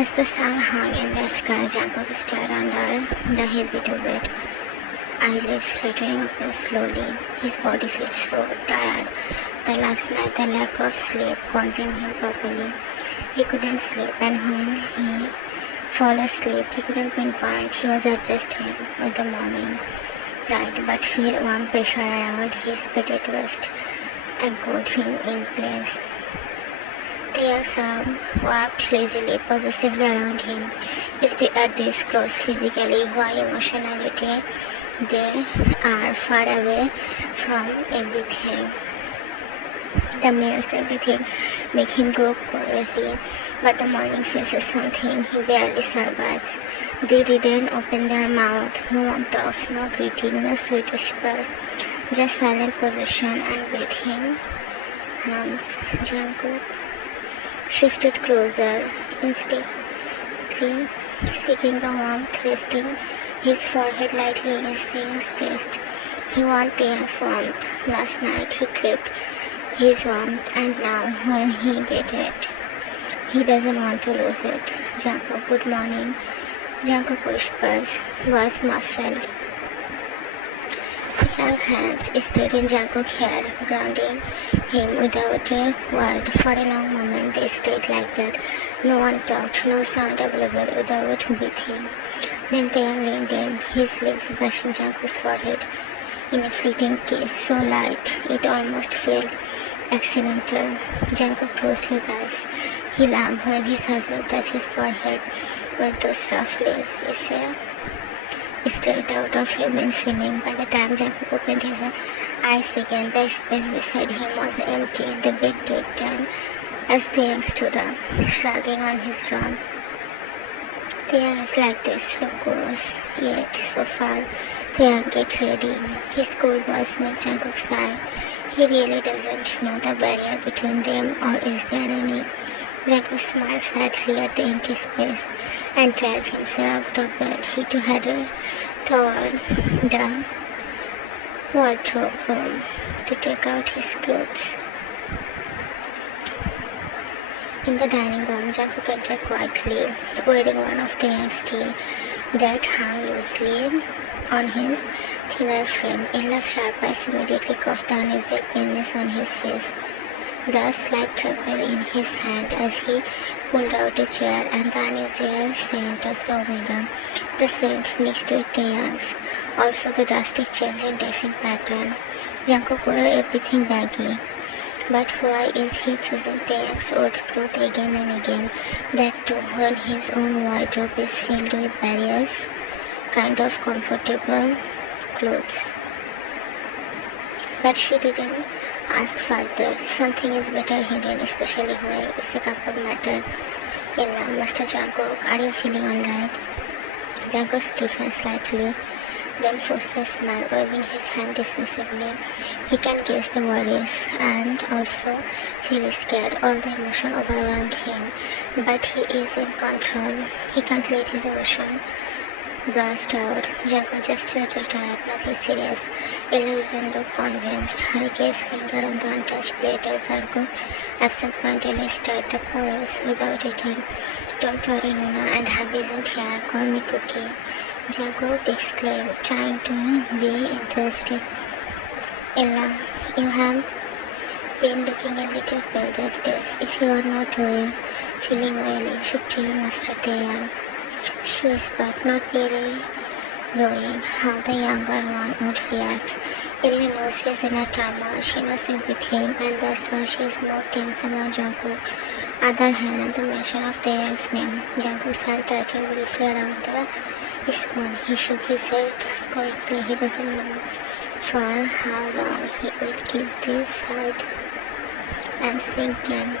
As the sun hung in the sky, Jungkook stared under the heavy bed, eyelids fluttering open slowly. His body felt so tired. The last night, the lack of sleep consumed him properly. He couldn't sleep, and when he fall asleep, he couldn't pinpoint. He was adjusting with the morning light, but felt warm pressure around his petty twist anchored him in place. Taeyoung's arm wrapped lazily, possessively around him. If they are this close physically, why emotionally they are far away from everything. The meals, everything make him grow crazy, but the morning faces something he barely survives. They didn't open their mouth, no one talks, no greeting, no sweet whisper, just silent possession and breathing. Hands, Jungkook shifted closer, instinctively seeking the warmth, resting his forehead lightly against Taeyoung's chest. He wanted Taeyoung's warmth. Last night he craved his warmth, and now when he gets it, he doesn't want to lose it. Jungkook, good morning. Jungkook whispers, voice muffled. Taeyoung's hands stayed in Jungkook's hair, grounding him without a word. For a long moment they stayed like that. No one talked, no sound available without breathing. Then Taeyang leaned in, his lips brushing Jungkook's forehead in a fleeting kiss, so light it almost felt accidental. Jungkook closed his eyes. He laughed when his husband touched his forehead with those rough lips. Straight out of heaven feeling. By the time Jungkook opened his eyes again, the space beside him was empty. The bed did turn as Taeyang stood up, shrugging on his rump. Taeyang is like this, look goes, yet so far. Taeyang, get ready. His cool voice made Jungkook sigh. He really doesn't know the barrier between them, or is there any? Jungkook smiled sadly at the empty space and dragged himself out of bed. He too headed toward the wardrobe room to take out his clothes. In the dining room, Jungkook entered quietly, wearing one of Taeyang's tea that hung loosely on his thinner frame. Illa's sharp eyes immediately caught the unusual paleness on his face, the slight tremble in his hand as he pulled out a chair, and the unusual scent of the omega. The scent mixed with Taeyang's, also the drastic change in dressing pattern. Jungkook wore everything baggy. But why is he choosing Taeyang's old clothes again and again? That too when his own wardrobe is filled with various kind of comfortable clothes. But she didn't ask further. Something is better hidden, especially when it's a couple matter. Ella, Mr. Jungkook, are you feeling alright? Jungkook stiffened slightly, then forced a smile, waving his hand dismissively. He can guess the worries and also feel scared. All the emotion overwhelmed him, but he is in control. He can't let his emotion burst out. Jungkook just a little tired, nothing serious. Ella didn't look convinced. Her gaze lingered on the untouched plate as Jungkook absent-mindedly stirred the porridge without eating. Don't worry, Nuna, and Hubby isn't here. Call me Cookie, Jungkook exclaimed, trying to be interested. Ella, you have been looking a little pale these days. If you are not feeling well, you should tell Master Taeyang. She whispered, not really knowing how the younger one would react. Ella knows his inner turmoil. She knows everything, and that's why she is more tense about Jungkook. Other hand, at the mention of Taeyang's name, Jungkook's heart tightened briefly around the spoon. He shook his head quickly. He doesn't know for how long he will keep this hide and sink in.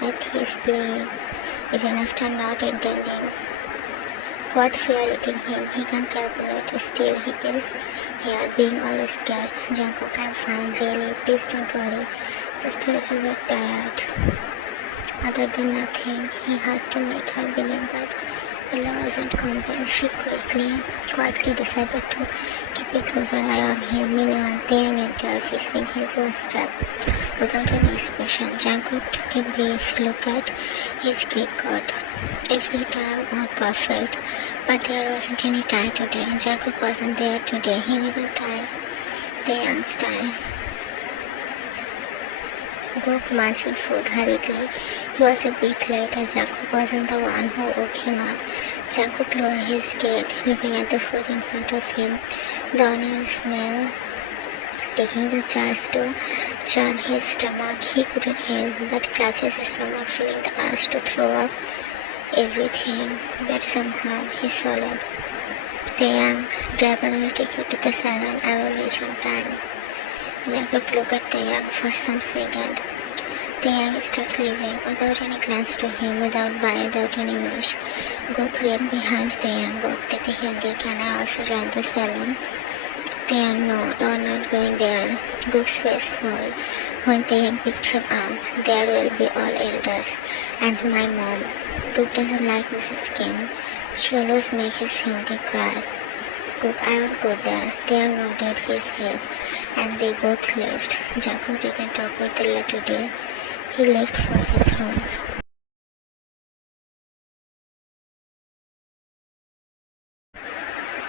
But he's playing, even after not intending. What fear eating him, he can't calculate. Still, he is here, being always scared. Jungkook, I'm fine, really. Please don't worry. Just a little bit tired. Other than nothing, he had to make her believe that Ella wasn't convinced. She quietly decided to keep a closer eye on him. Meanwhile, Taeyang entered, facing his worst trap. Without any expression, Jungkook took a brief look at his Greek god. Every time was perfect, but there wasn't any tie today. Jungkook wasn't there today. He didn't tie Taeyang's tie. Gook munching food hurriedly. He was a bit late as Jungkook wasn't the one who woke him up. Jungkook lowered his head, looking at the food in front of him. The onion smell taking the chance to churn his stomach. He couldn't help but clutch his stomach, feeling the urge to throw up everything, but somehow he swallowed. Taeyang, driver will take you to the salon. I will reach on time. Jungkook looked at Taeyang for some seconds. Taeyang started leaving without any glance to him, without bye, without any wish. Gook ran behind Taeyang. Gook, Tete Hyungi, can I also join the salon? Taeyang, no, you're not going there. Gook's face fell when Taeyang picked him up. There will be all elders and my mom. Gook doesn't like Mrs. Kim. She always makes his Hyungi cry. Gook, I won't go there. Taeyang nodded his head and they both left. Jungkook didn't talk with Ella today. He left for his room.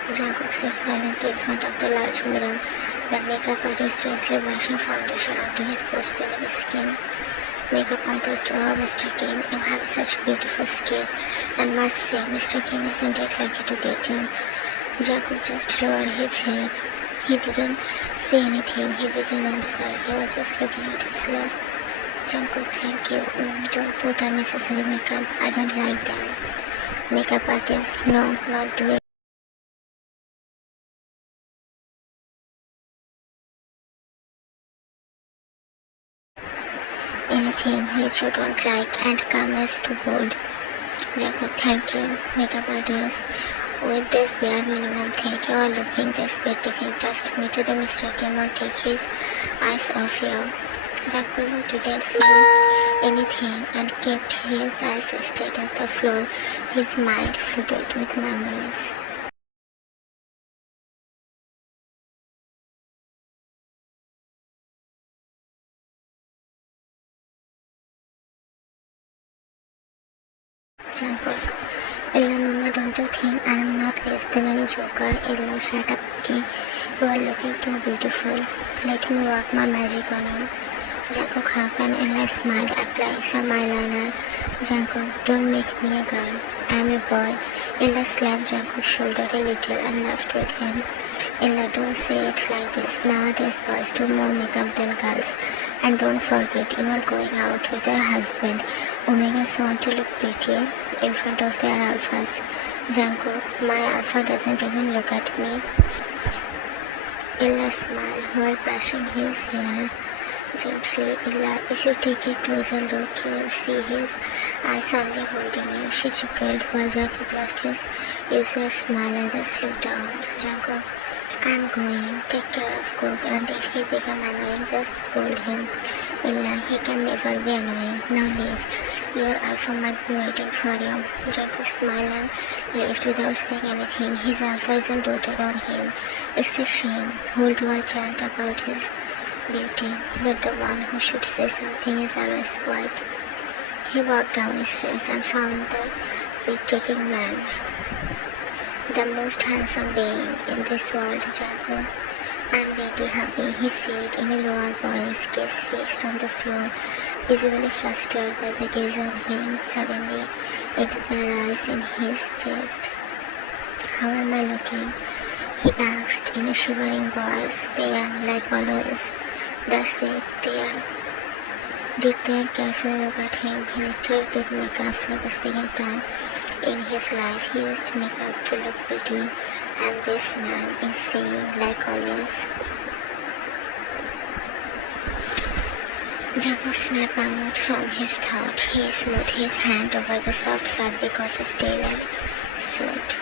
Jungkook sits silently in front of the large mirror. The makeup artist gently brushing foundation onto his porcelain skin. Makeup artist, wow, Mr. Kim, you have such beautiful skin. And must say, Mr. Kim isn't it lucky to get you. Jungkook just lowered his head. He didn't say anything. He didn't answer. He was just looking at his work. Jungkook, thank you. Don't put unnecessary makeup. I don't like them. Makeup artist, no, not doing. Anything which you don't like and come as too bold. Jungkook, thank you. Makeup artist, with this bare minimum thing, you are looking this breathtaking. Trust me, today Mr. Kim won't take his eyes off you. Jungkook didn't say anything and kept his eyes straight on the floor. His mind flooded with memories. Jungkook, Ella, Mama, don't you think I am not less than any joker? Ella, shut up, okay? You are looking too beautiful. Let me work my magic on you. Jungkook hugged and Ella smiled, applying some eyeliner. Jungkook, don't make me a girl. I am a boy. Ella slapped Jungkook's shoulder a little and laughed with him. Ella, don't say it like this. Nowadays boys do more makeup than girls. And don't forget, you are going out with your husband. Omegas want to look pretty in front of their alphas. Jungkook, my alpha doesn't even look at me. Ella smiled while brushing his hair gently. Ella, if you take a closer look, you will see his eyes only holding you. She chuckled while Jungkook lost his usual smile and just looked down. Jungkook, I'm going. Take care of Gook, and if he become annoying, just scold him. Ella, he can never be annoying. Now leave. Your alpha might be waiting for you. Jungkook smiled and left without saying anything. His alpha isn't doted on him. It's a shame. Whole world chant about his beauty, but the one who should say something is always quiet. He walked down his stairs and found the breathtaking man, the most handsome being in this world. Jungkook, I'm really happy, he said in a lower voice, gaze fixed on the floor, visibly flustered by the gaze on him. Suddenly, a desire rose in his chest. How am I looking? He asked in a shivering voice. Taeyang, like always. That's it, Taeyang. Did Taeyang carefully look at him? He literally did makeup for the second time in his life. He used makeup to look pretty, and this man is saying, like always. Jungkook snapped out from his thought. He smoothed his hand over the soft fabric of his tailored suit.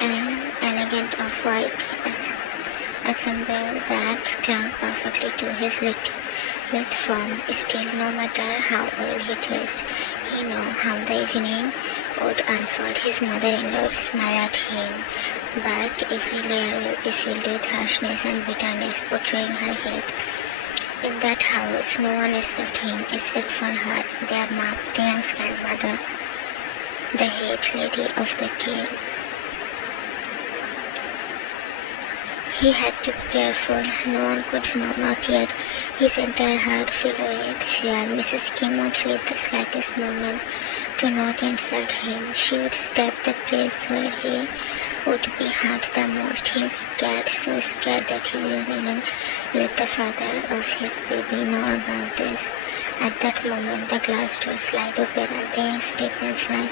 An elegant off-white assemble that clung perfectly to his lithe form. Still, no matter how well he dressed, he knew how the evening would unfold. His mother-in-law would smile at him, but every layer will be filled with harshness and bitterness, butchering her head. In that house, no one except him, except for her, their mom, the young grandmother, the head lady of the king. He had to be careful. No one could know, not yet. His entire heart filled with fear. Mrs. Kim would leave the slightest movement to not insult him. She would step the place where he would be hurt the most. He's scared, so scared that he didn't even let the father of his baby know about this. At that moment, the glass door slid open and the young stepped inside.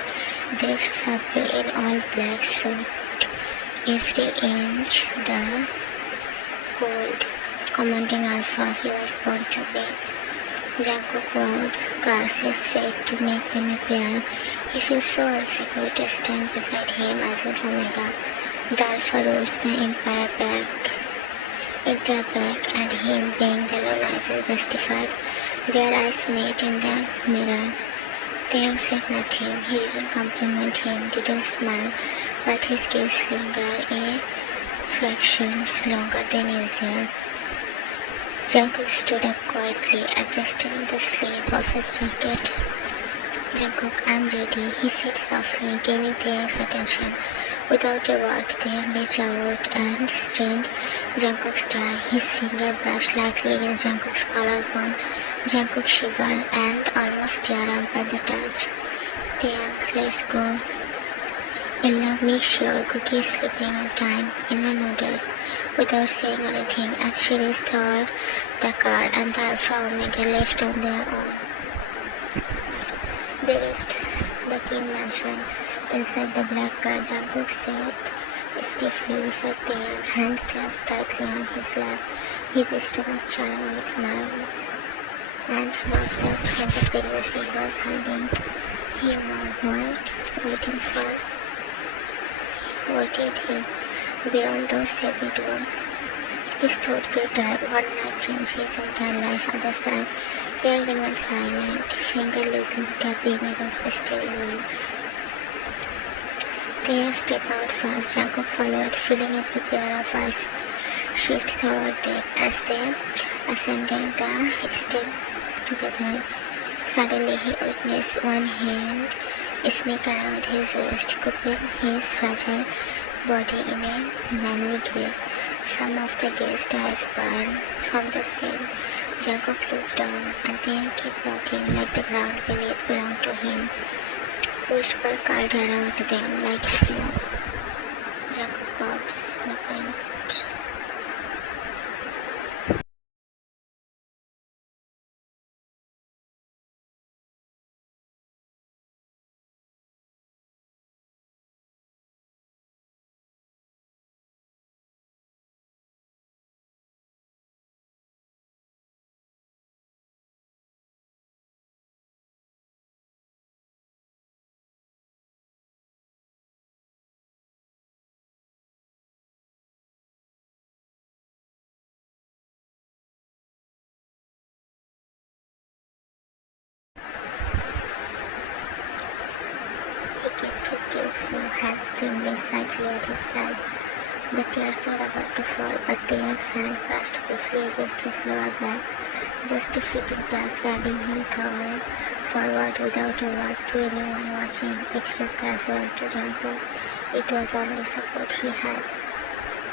They sharply in all black suit. Every inch the cold, commanding alpha he was born to be. Jungkook vowed curse his fate to make them a pair. He feels so insecure to stand beside him as his omega. The alpha rules the entire pack, and him being the lone eyes and justified. Their eyes met in the mirror. The young said nothing. He didn't compliment him, didn't smile, but his gaze lingered a fraction longer than usual. Jungkook stood up quietly, adjusting the sleeve of his jacket. "Jungkook, I'm ready," he said softly, gaining the young's attention. Without a word, the young reached out and strained Jungkook's tie. His finger brushed lightly against Jungkook's collarbone. Jungkook shivered and almost teared up by the touch. "The young, let's go." "Ella, make sure Cookie is sleeping on time," Ella nodded, without saying anything, as she raced toward the car and the Alpha Omega left on their own. They reached the Kim mansion. Inside the black car, Jungkook sat stiffly beside the young, hand clasped tightly on his lap, his stomach churned with nerves, and not just from the pregnancy he was hiding. He knew what waited him beyond those heavy doors. His thought grew dark. One night changed his entire life. Other side, the young remained silent, fingerless in the tapping against the steering wheel. The young stepped out fast. Jungkook followed, feeling a pair of eyes shift toward them as they ascended the step together. Suddenly he witnessed one hand sneak around his waist, cupping his fragile body in a manly grip. Some of the guests' eyes burned from the scene. Jungkook looked down and then kept walking like the ground beneath belonged to him. Whisper curled around them like hypnosis. Jungkook caught sniffing. He kept his gaze low, hands trembling slightly at his side. The tears were about to fall, but the young's hand brushed briefly against his lower back, just a fleeting task, guiding him forward without a word to anyone watching. It looked casual to Jungkook. It was only support he had.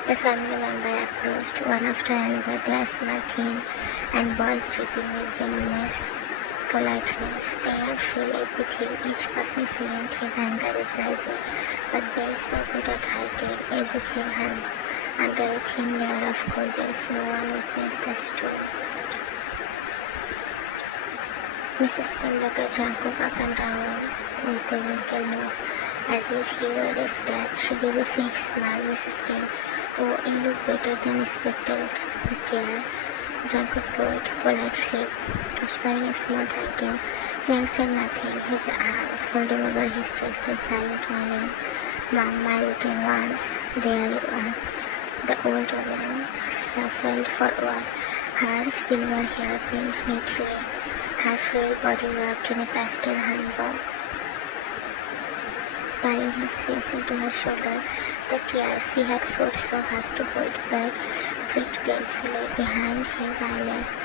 The family member approached, one after another, their smile thin and voice dripping with venomous politeness. They all feel everything. Each passing second, his anger is rising, but they're so good at hiding everything under a thin layer of coldness. No one witnessed the storm. Mrs. Kim looked at Jungkook up and down with a wrinkled nose, as if he were a star. She gave a fake smile. "Mrs. Kim, oh, you look better than expected, dear." Jungkook bowed politely, whispering a small thank you. The young said nothing, his arm folding over his chest in silent warning. "Mom, my little ones, there you are." The old woman shuffled forward, her silver hair pinned neatly, her frail body wrapped in a pastel hanbok. Turning his face into her shoulder, the tears he had fought so hard to hold back pricked painfully behind his eyelids.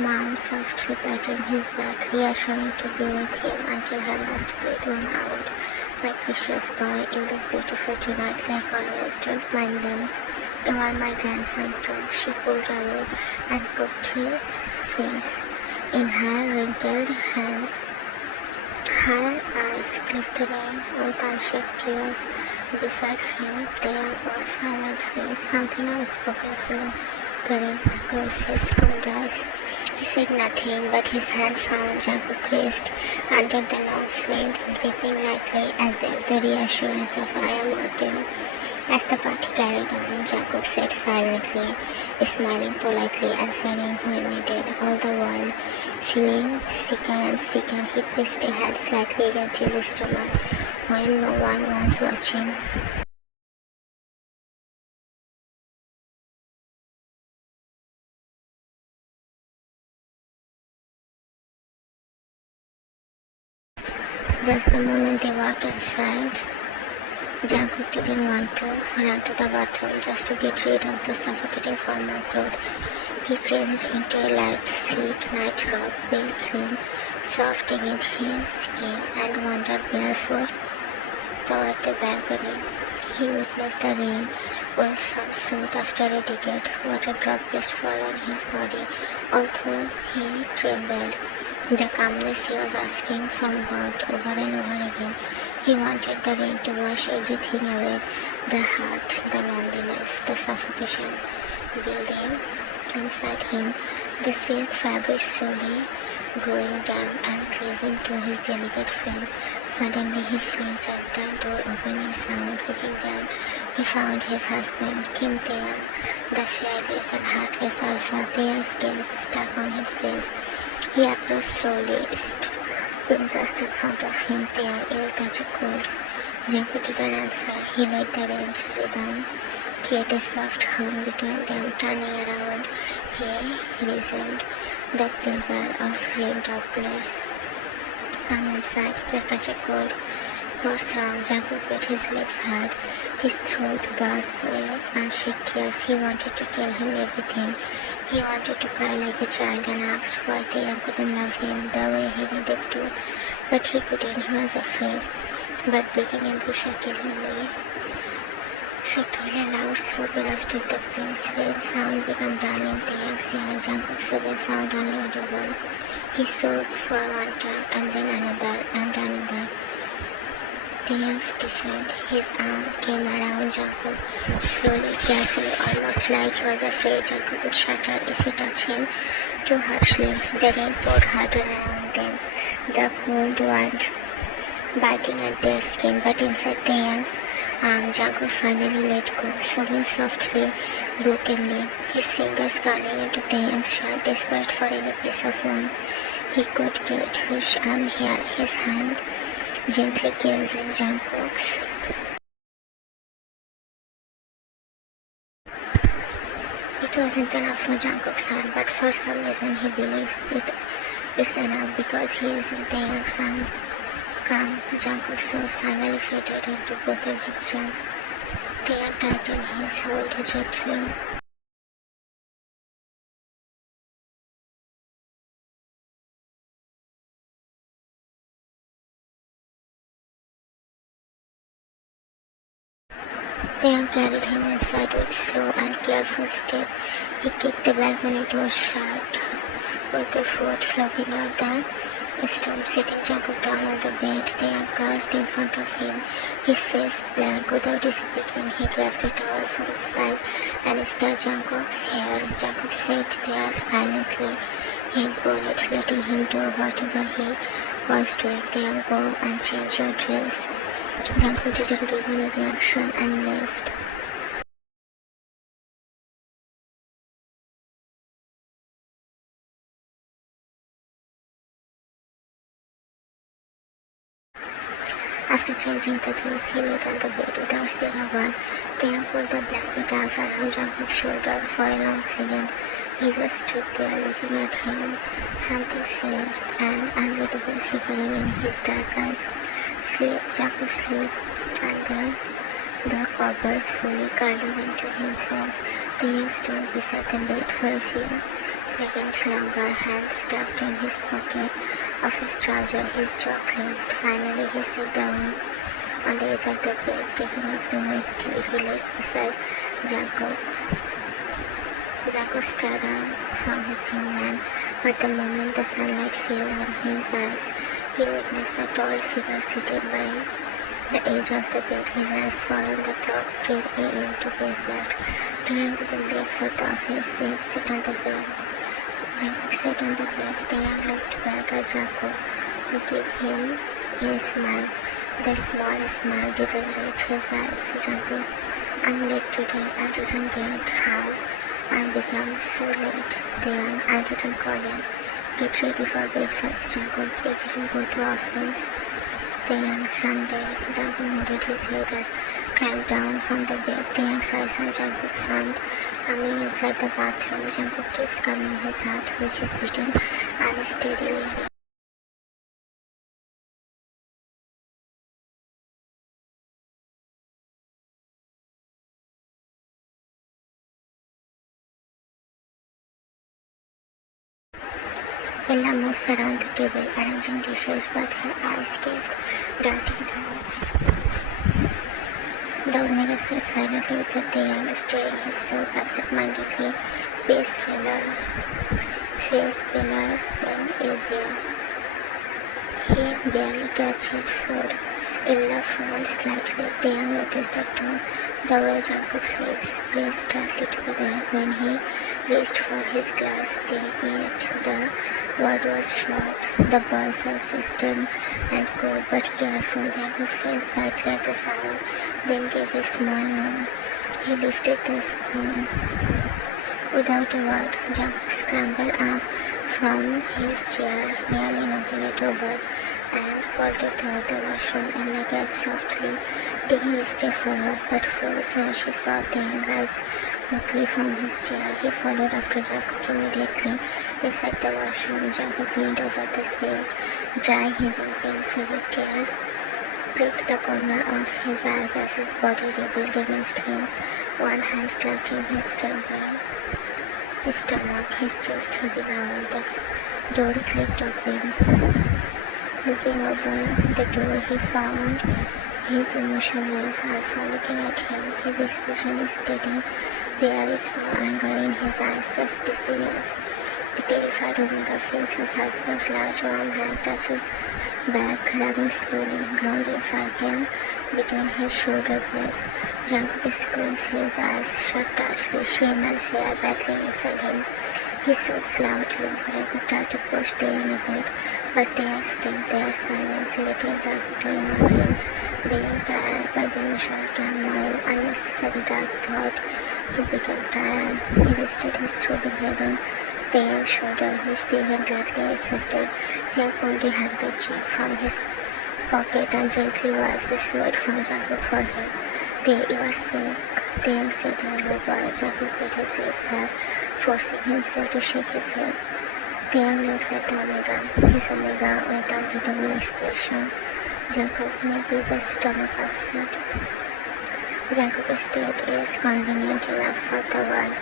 Mom softly patting his back, reassuring to be with him until her last breath went out. My precious boy, you look beautiful tonight, like always. Don't mind them. You are my grandson too. She pulled away and cooked his face in her wrinkled hands, her eyes glistening with unshed tears. Beside him, there was silently something unspoken feeling cutting across his cold eyes. He said nothing, but his hand found Jungkook's wrist under the long sleeve, gripping lightly as if the reassurance of I am with you. As the party carried on, Jungkook sat silently, smiling politely, answering when needed, all the while feeling sicker and sicker. He pressed a hand slightly against his stomach when no one was watching. Just the moment they walked inside, Jungkook didn't want to run to the bathroom just to get rid of the suffocating formal clothes. He changed into a light, sleek night robe, pale cream, soft against his skin, and wandered barefoot toward the balcony. He witnessed the rain with some soothe after a decade. Water droplets fall on his body, although he trembled. The calmness he was asking from God over and over again. He wanted the rain to wash everything away, the heart, the loneliness, the suffocation building inside him, the silk fabric slowly growing damp and clinging to his delicate frame. Suddenly he flinched at the door opening sound. Looking down, he found his husband, Kim Taeyang, the fearless and heartless alpha. Taeyang's gaze stuck on his face. He approached slowly, stood just in front of him. Taeyang, you will catch a cold. Jungkook didn't answer. He let the rain rhythm create a soft hum between them. Turning around, he resumed the pleasure of rain droplets. Come inside, you'll catch a cold. What's wrong? Jungkook bit his lips hard, his throat burned with unshed tears. He wanted to tell him everything. He wanted to cry like a child and asked why Taeyang couldn't love him the way he needed to, but he couldn't. He was afraid. But breaking into Shakil, a loud slope erupted the place. Rain sound became dull in Taeyang's ear. Jungkook's sudden sound only audible. His sobs for one time, and then another, and another. Taeyang stiffened. His arm came around Jungkook, slowly, carefully, almost like he was afraid Jungkook would shatter if he touched him too harshly. The rain poured harder around them, the cold wind biting at their skin, but inside Taeyang's arm, Jungkook finally let go, sobbing softly, brokenly, his fingers curling into Taeyang's shirt, desperate for any piece of warmth he could get. His arm here, his hand gently caressing Jungkook's. It wasn't enough for Jungkook's heart, but for some reason he believes it's enough because he is in Taeyang's arms. Calm, Jungkook's soul finally faded into broken picture. Taeyang tightened his hold gently. Taeyang carried him inside with slow and careful step. He kicked the balcony door shut with a foot, locking out the storm, sitting Jungkook down on the bed. Taeyang crouched in front of him, his face blank. Without speaking, he grabbed a towel from the side and stirred Jungkook's hair. Jungkook sat there silently, head bowed, letting him do whatever he was doing. Taeyang, go and change your dress. Jungkook didn't give any reaction and left. After changing the dress, he laid on the bed without saying a word. Taeyang pulled the blanket up around Jungkook's shoulder for a long second. He just stood there looking at him, something fierce and unreadable flickering in his dark eyes. Sleep, Jungkook, sleep. Under the covers fully curling into himself, Taeyang stood beside the bed for a few seconds longer, hands stuffed in his pocket of his trouser, his jaw clenched. Finally, he sat down on the edge of the bed, taking off the wet tee he laid beside Jungkook. Jungkook stared up from his dreamland, but the moment the sunlight fell on his eyes, he witnessed a tall figure seated by the edge of the bed. His eyes followed the clock, 10 a.m. to pace left. Taeyang didn't leave for the office, then sit on the bed. Jungkook sat on the bed. Taeyang looked back at Jungkook, who gave him a smile. The small smile didn't reach his eyes. Jungkook, I'm late today. I didn't get how I become so late. Taeyang, I didn't call him. Get ready for breakfast. Jungkook, you didn't go to office. Taeyang, Sunday. Jungkook nodded his head and climbed down from the bed. Taeyang's eyes on Jungkook found coming inside the bathroom. Jungkook keeps calming his heart, which is beating unsteadily. Ella moves around the table, arranging dishes, but her eyes kept darting towards the Omega sat silently beside Taeyang, stirring his soup absent-mindedly. Face paler than usual. He barely touched his food. Ella frowned slightly. Taeyang noticed the tone, the way Jungkook's lips pressed tightly together when he reached for his glass. They ate. The word was short. The voice was distant and cold but careful. Jungkook flinched slightly at the sound, then gave a small moan. He lifted the spoon. Without a word, Jungkook scrambled up from his chair, nearly knocking it over, and bolted toward the washroom. Ella gasped softly, taking a step forward, but froze when she saw Taeyang rise smoothly from his chair. He followed after Jungkook immediately. Inside the washroom, Jungkook leaned over the sink, dry, heaving, painfully. Tears pricked the corner of his eyes as his body revealed against him, one hand clutching his stomach, his chest heaving out. The door clicked open. Looking over the door, he found his emotionless Alpha looking at him. His expression is steady. There is no anger in his eyes, just dizziness. The terrified Omega feels his husband's large warm hand touch his back, rubbing slowly, grounding circle between his shoulder blades. Jungkook squeezed his eyes shut tightly, shame and fear battling inside him. He sobs loudly. Jungkook tried to push Taeyang a bit, but Taeyang stayed there silent, letting Jungkook lean on him, being tired by the emotional turmoil, unnecessary dark thought. He became tired. He rested his throbbing head on Taeyang's shoulder, which Taeyang gladly accepted. Taeyang pulled a handkerchief from his pocket and gently wiped the sweat from Jungkook's forehead. You are sick, Taeyang said in a low voice. Jungkook bit his lips hard, forcing himself to shake his head. Taeyang looks at the Omega, his Omega with unreadable expression. Jungkook, maybe just stomach upset. Jungkook's state is convenient enough for the world.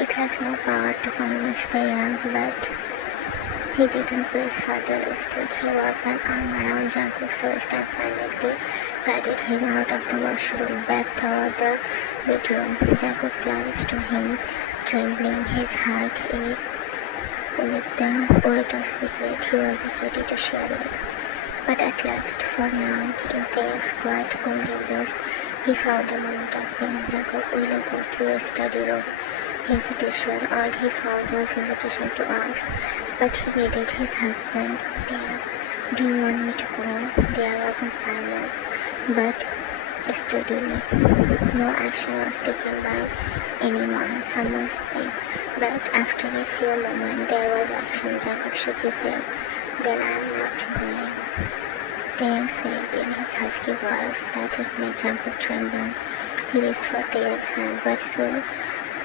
It has no power to convince Taeyang, but he didn't press further. Instead, he wrapped an arm around Jungkook's waist and silently guided him out of the washroom, back toward the bedroom. Jungkook plunged to him, trembling, his heart ached with the weight of secret. He wasn't ready to share it. But at last, for now, in Taeyang's quiet, cold embrace, he found a moment of peace. Jungkook, will you go to your study room? Hesitation. All he found was hesitation to ask, but he needed his husband. Taeyang, do you want me to go? There wasn't silence, but steadily. No action was taken by anyone. Someone spoke, but after a few moments, there was action. Jungkook shook his head. Then I'm not going. Taeyang said in his husky voice that it made Jungkook tremble. He reached for Taeyang's hand, but so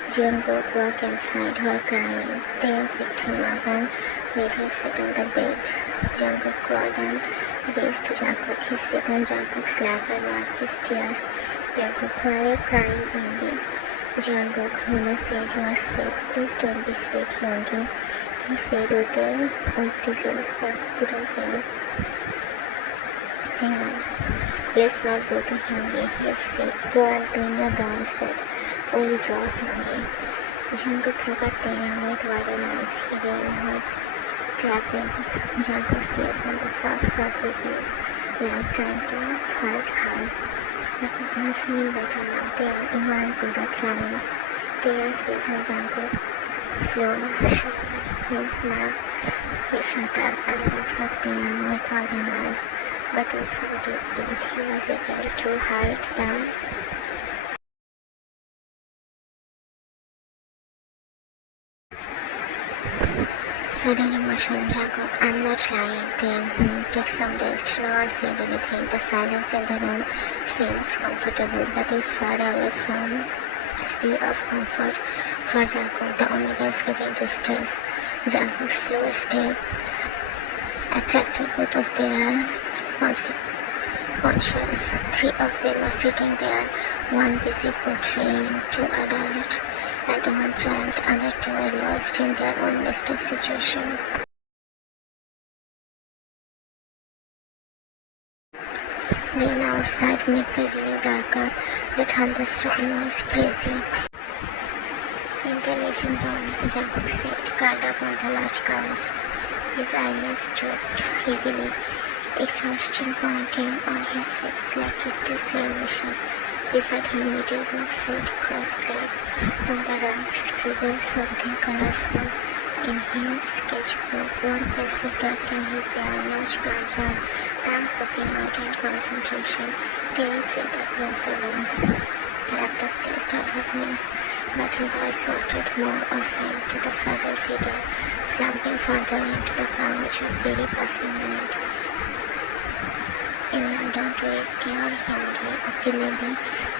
Jungkook walked inside while crying. Taeyang picked him up and made him sit on the bed. Jungkook crawled and raised Jungkook. He sat on Jungkook's lap and wiped his tears. Jungkook, why are you crying, baby? Jungkook, Luna said you are sick. Please don't be sick, Hyungi. He said with a empty lips. Jungkook couldn't hear. Taeyang, let's not go to Hyungi. He is sick. Go and bring your doll set. We'll draw Hyungi. Jungkook looked at Taeyang with wider eyes. He again was clapping Jungkook's face on the soft fabric is like trying to fight hard. I'm feeling better now. Taeyang, you aren't good at flying. Taeyang's gaze on Jungkook slow shook his nerves. He shuddered and looked at Taeyang with wider eyes, but with some deep breath. He was able to hide the sudden emotion. Jungkook, I'm not lying. Taeyang, take some rest. No one said anything. The silence in the room seems comfortable, but is far away from sea of comfort for Jungkook. The Omega is looking distressed. Jungkook's slow step attracted both of their conscious. Three of them are sitting there, one busy portraying two adults and one child, and the two are lost in their own messed up situation. Rain outside made the evening darker. The thunderstorm was crazy. In the living room, Jungkook sat curled up on the large couch. His eyelids drooped heavily, exhaustion pointing on his face like a still clear vision. Beside him, little group sat cross-legged on the rug, scribbled something colorful in his sketchbook. One pencil tucked in his hair, notch glance on, and poking out in concentration. Taeyang sat across the room, laptop placed on his knees, but his eyes wandered more often to the fragile figure, slumping further into the couch with very passing minute. Don't wake your Hyungi. Okay, maybe.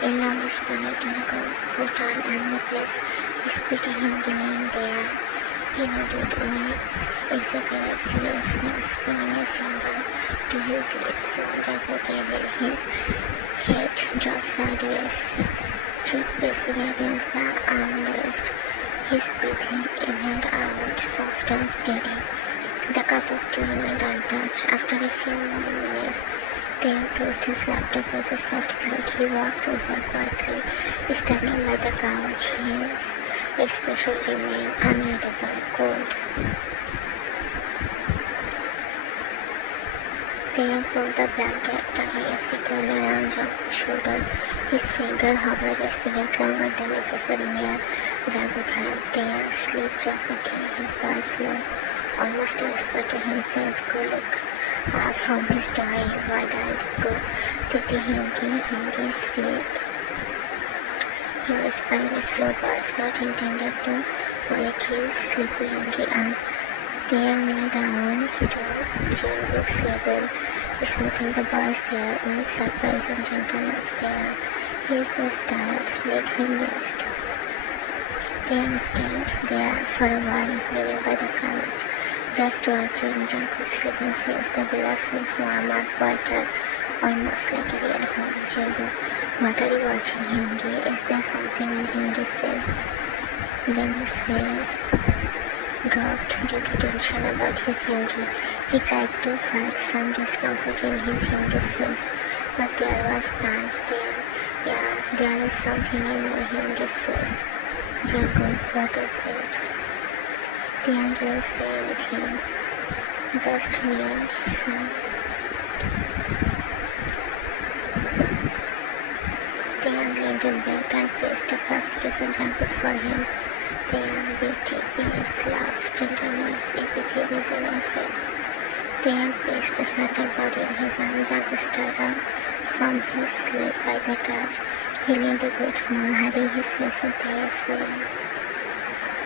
Ella whispered to Jungkook, who turned and witnessed his pretty Hyungi laying there. He nodded with exaggerate seriousness, pulling a finger to his lips. Jungkook gave it. His head dropped sideways, cheek pressing against the armrest. His breathing evened out, soft and steady. The cup of tea remained untouched. After a few more minutes, Taeyang closed his laptop with a soft click. He walked over quietly, standing by the couch. His expression remained unreadable, cold. Taeyang pulled the blanket, tucking it securely around Jungkook's shoulder. His finger hovered a second longer than necessary near Jungkook's hand. Taeyang, sleep, Jungkook, his voice low, almost a whisper to himself. Go look from his dying wide-eyed. Go, Titi Hyungi, sleep. He whispered in a slow voice, not intended to wake his sleepy Hyungi up. Taeyang kneeled down to Jungkook's level, smoothing the boy's hair with surprising gentleness. Taeyang, he is just tired. Let him rest. Taeyang stayed there for a while, kneeling by the couch, just watching Jungkook's sleeping face. The villa seems warmer, quieter, almost like a real home. Jungkook, what are you watching, Hyungi? Is there something on Hyungi's face? Jungkook's face dropped due to tension about his Hyungi. He tried to find some discomfort in his Hyungi's face, but there was none. There is something in your Hyungi's face. Jungkook, what is it? Taeyang didn't say anything, just need some. Taeyang leaned in bed and placed a soft kiss on Jungkook's forehead. Taeyang, beauty, peace, love, tenderness, everything is in your face. Taeyang placed the centered body in his arm. Jungkook stood up from his sleep by the touch. He leaned a bit more, hiding his face in Taeyang's name.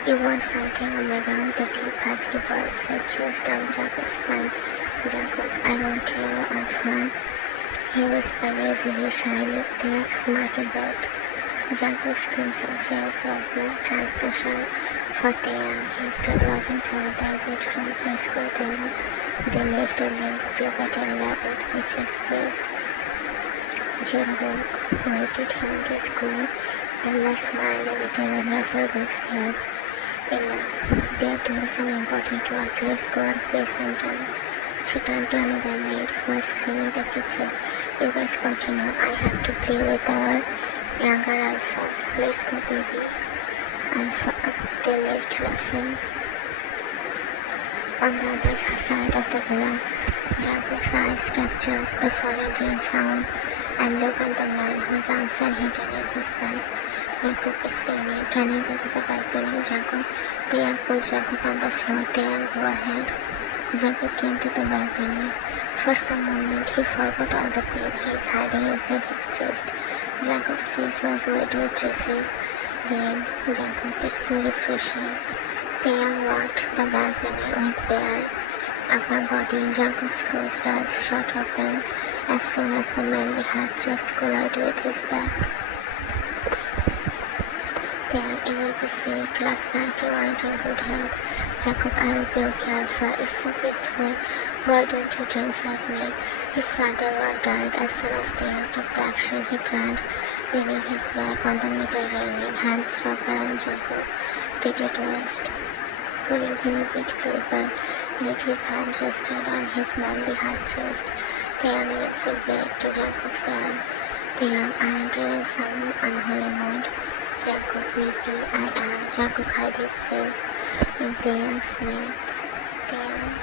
You want something, Omega? The deep, husky voice said chills down Jungkook's spine. Jungkook, I want you, Alpha. He whispered easily, shyly. Taekook's market about. Jungkook's crimson face was a translation for Taeyang. He stood walking toward their bedroom. Let's go then. They left and Jungkook looked at Ella with reflex faced. Jungkook waited him to school. Ella smiled a little and ruffled Gook's hair. Ella, they are doing some important work. Let's go and play sometime. She turned to another maid who was cleaning the kitchen. You guys continue. I have to play with our younger Alpha. Let's go, baby. Alpha, they left laughing. On the other side of the villa, Jungkook's eyes captured the falling rain sound and looked at the man whose arms are hidden in his back. Taekook is screaming, can you go to the balcony, Jungkook? Taeyang put Jungkook on the floor. Taeyang, go ahead. Jungkook came to the balcony. For some moment, he forgot all the pain he's hiding inside his chest. Jungkook's face was wet with drizzling rain. Jungkook, it's so refreshing. Taeyang walked the balcony with bare upper body. Jungkook's closed eyes shot open as soon as the manly heart chest collided with his back. Taeyang, you will be sick. Last night you weren't in good health. Jungkook, I will be okay, Alpha. It's so peaceful. Why don't you dance like me? His father died. As soon as Taeyang took the action, he turned, leaning his back on the middle railing, hands wrapped around Jungkook. Did it rest? Pulling him a bit closer, let his hand rested on his manly heart chest. Taeyang leans a bit to Jungkook's arm. Taeyang, aren't you in some unholy mood? Jungkook, maybe I am. Jungkook hid his face in Taeyang's neck. Taeyang.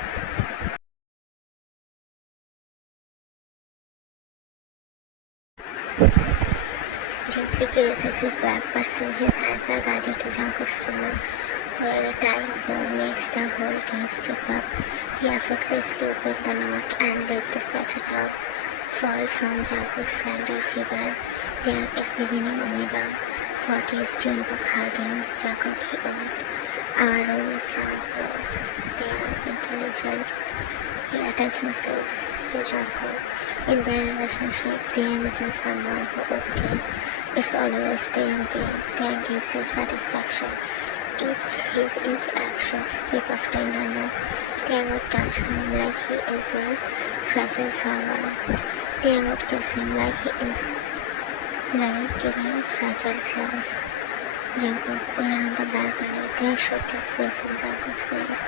Gently caresses his back, but soon his hands are guided to Jungkook's stomach, where a tiny bone makes the whole chest chip up. He effortlessly opened the knot and let the satin top fall from Jungkook's slender figure. There is the winning Omega. What if Jungkook heard him? Jungkook, he owned. Our room is soundproof. They are intelligent. He attaches lips to Jungkook. In their relationship, Taeyang isn't someone who okay. It's always Taeyang game. Taeyang gives him satisfaction. Each action speak of tenderness. Taeyang would touch him like he is a fragile flower. Taeyang would kiss him like he is like in a fragile glass. Jungkook were on the balcony. Taeyang shoved his face in Jungkook's face,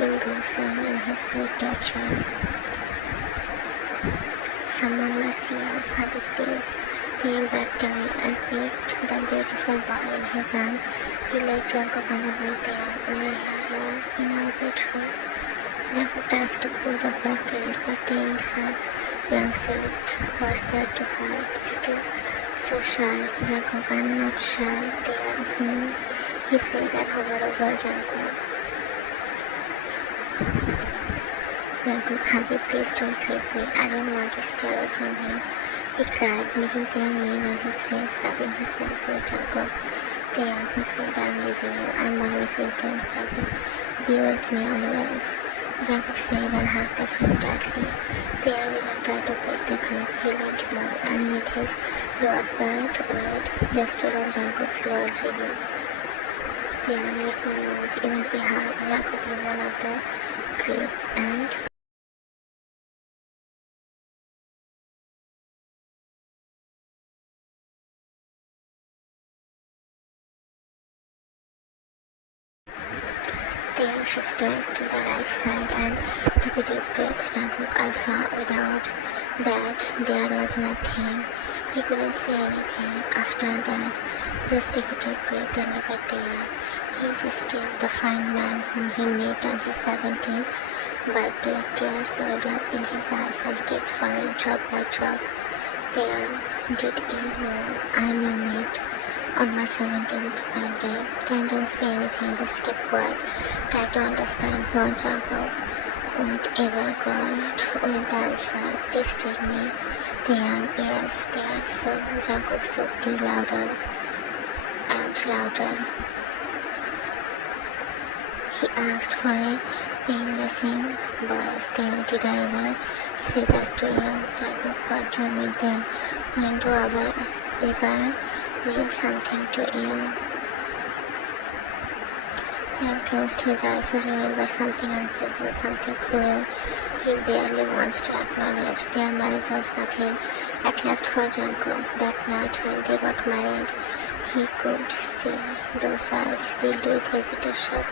engrossing in his sweet torture. Someone mercy us, happy please. Taeyang backed away and picked the beautiful boy in his arm. He laid Jungkook on the bed. Taeyang, we are here in our bedroom. Jungkook tries to pull the blanket, but Taeyang's young said, what's there to hide? Still so shy. Jungkook, I'm not shy. Taeyang, he said and hovered over Jungkook. Taekook, happy, please don't leave me. I don't want to stay away from you. He cried, making Taeyang lean on his face, rubbing his nose with Jungkook. Taeyang, who said, I'm leaving you. I'm always waiting. Jungkook, be with me always. Jungkook said and hugged the friend tightly. Taeyang didn't try to break the grip. He leaned more and let his lower part weight rested on Jungkook's lower rhythm. Taeyang, let me move. Even if he hard, Jungkook loosened off the grip and Taeyang shifted to the right side and took a deep breath. Jungkook Alpha, without that, there was nothing. He couldn't say anything. After that, just take a deep breath and look at Taeyang. He is still the fine man whom he met on his 17th birthday. Tears welled up in his eyes and kept falling drop by drop. Taeyang, did you know I'm your mate? On my 17th birthday, Taeyang didn't say anything, just kept quiet. Tried to understand what Jungkook would ever got with the answer. Please tell me. Taeyang, yes, the answer. Jungkook sobbed louder and louder. He asked for a painlessing boys, the anti-diver, say that to you. Taekook, what do you mean then? When do our ever mean something to you? Then closed his eyes. He remembered something unpleasant, something cruel. He barely wants to acknowledge. Their marriage was nothing. At last for Jungkook, that night when they got married, he could see those eyes filled with hesitation.